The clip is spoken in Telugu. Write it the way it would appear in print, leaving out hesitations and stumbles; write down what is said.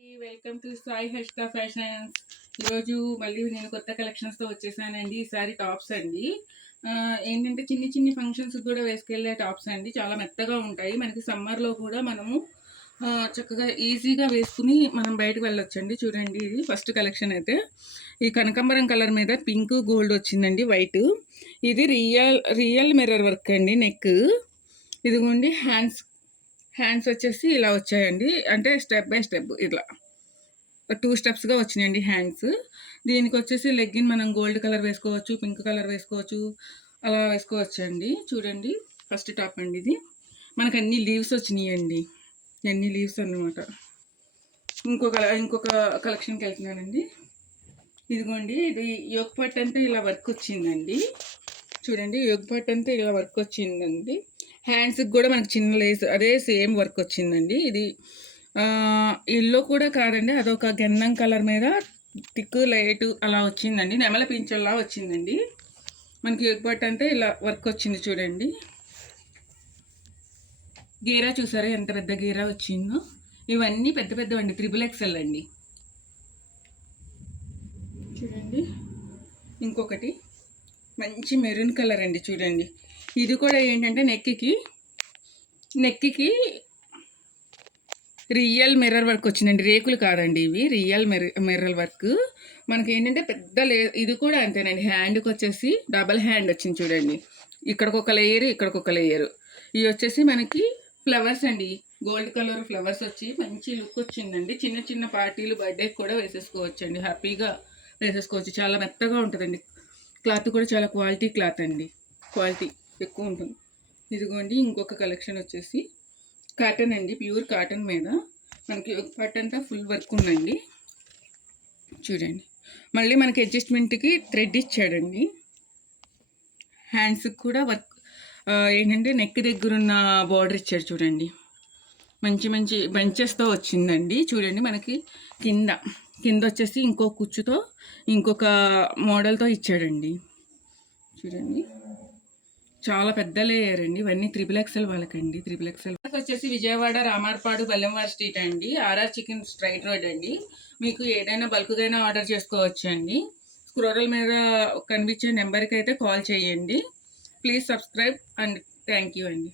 Welcome to Sai Harshita fashions. ఈరోజు మళ్ళీ నేను కొత్త కలెక్షన్స్తో వచ్చేసానండి. ఈసారి టాప్స్ అండి. ఏంటంటే చిన్ని చిన్ని ఫంక్షన్స్ కూడా వేసుకెళ్ళే టాప్స్ అండి. చాలా మెత్తగా ఉంటాయి. మనకి సమ్మర్లో కూడా మనము చక్కగా ఈజీగా వేసుకుని మనం బయటకు వెళ్ళొచ్చండి. చూడండి, ఇది ఫస్ట్ కలెక్షన్ అయితే ఈ కనకాంబరం కలర్ మీద పింక్ గోల్డ్ వచ్చిందండి, వైట్. ఇది రియల్ మిర్రర్ వర్క్ అండి. నెక్ ఇదిగోండి, హ్యాండ్స్ వచ్చేసి ఇలా వచ్చాయండి. అంటే స్టెప్ బై స్టెప్ ఇలా 2 స్టెప్స్గా వచ్చినాయండి హ్యాండ్స్. దీనికి వచ్చేసి లెగ్గిన్ మనం గోల్డ్ కలర్ వేసుకోవచ్చు, పింక్ కలర్ వేసుకోవచ్చు, అలా వేసుకోవచ్చు అండి. చూడండి, ఫస్ట్ టాప్ అండి. ఇది మనకు అన్ని లీవ్స్ వచ్చినాయండి, అన్ని లీవ్స్ అన్నమాట. ఇంకొక కలెక్షన్కి వెళ్తున్నానండి. ఇదిగోండి, ఇది యోగ్ పార్ట్ అంతా ఇలా వర్క్ వచ్చిందండి. చూడండి, యోగ్ పార్ట్ అంతా ఇలా వర్క్ వచ్చిందండి. హ్యాండ్స్కి కూడా మనకు చిన్న లేస్ అదే సేమ్ వర్క్ వచ్చిందండి. ఇది ఎల్లో కూడా కాదండి, అదొక గంధం కలర్ మీద థిక్ లైట్ అలా వచ్చిందండి. నెమల పింఛల్లా వచ్చిందండి. మనకి యోగ్ పార్ట్ అంటే ఇలా వర్క్ వచ్చింది. చూడండి, గీరా చూసారా ఎంత పెద్ద గీరా వచ్చిందో. ఇవన్నీ పెద్ద పెద్దవండి, XXL అండి. చూడండి, ఇంకొకటి మంచి మెరూన్ కలర్ అండి. చూడండి, ఇది కూడా ఏంటంటే నెక్కి రియల్ మిర్రర్ వర్క్ వచ్చిందండి. రేకులు కాదండి, ఇవి రియల్ మిర్రర్ వర్క్. మనకి ఏంటంటే పెద్ద ఇది కూడా అంతేనండి. హ్యాండ్కి వచ్చేసి డబల్ హ్యాండ్ వచ్చింది. చూడండి, ఇక్కడికొక లేయర్, ఇక్కడికొక లేయర్. ఇవి వచ్చేసి మనకి ఫ్లవర్స్ అండి, గోల్డ్ కలర్ ఫ్లవర్స్ వచ్చి మంచి లుక్ వచ్చిందండి. చిన్న చిన్న పార్టీలు, బర్త్డేకి కూడా వేసేసుకోవచ్చు అండి, హ్యాపీగా వేసేసుకోవచ్చు. చాలా మెత్తగా ఉంటుందండి. క్లాత్ కూడా చాలా క్వాలిటీ క్లాత్ అండి, క్వాలిటీ ఎక్కువ ఉంటుంది. ఇదిగోండి, ఇంకొక కలెక్షన్ వచ్చేసి కాటన్ అండి, ప్యూర్ కాటన్ మీద మనకి ఒక పార్ట్ అంతా ఫుల్ వర్క్ ఉందండి. చూడండి, మళ్ళీ మనకి అడ్జస్ట్మెంట్కి థ్రెడ్ ఇచ్చాడండి. హ్యాండ్స్కి కూడా వర్క్ ఏంటంటే నెక్ దగ్గర ఉన్న బార్డర్ ఇచ్చాడు. చూడండి, మంచి మంచి బంచెస్తో వచ్చిందండి. చూడండి, మనకి కింద వచ్చేసి ఇంకో కుచ్చుతో ఇంకొక మోడల్తో ఇచ్చాడండి. చూడండి, చాలా పెద్ద లేయర్ అండి. ఇవన్నీ XXL వాళ్ళకండి. XXL వచ్చేసి విజయవాడ రామార్పాడు బెల్లంవారి స్ట్రీట్ అండి. ఆర్ఆర్ చికెన్ స్ట్రైట్ రోడ్ అండి. మీకు ఏదైనా బల్క్గా ఆర్డర్ చేసుకోవచ్చు అండి. స్క్రోల్ మీద కనిపించే నెంబర్కి అయితే కాల్ చేయండి. Please subscribe and thank you అండి.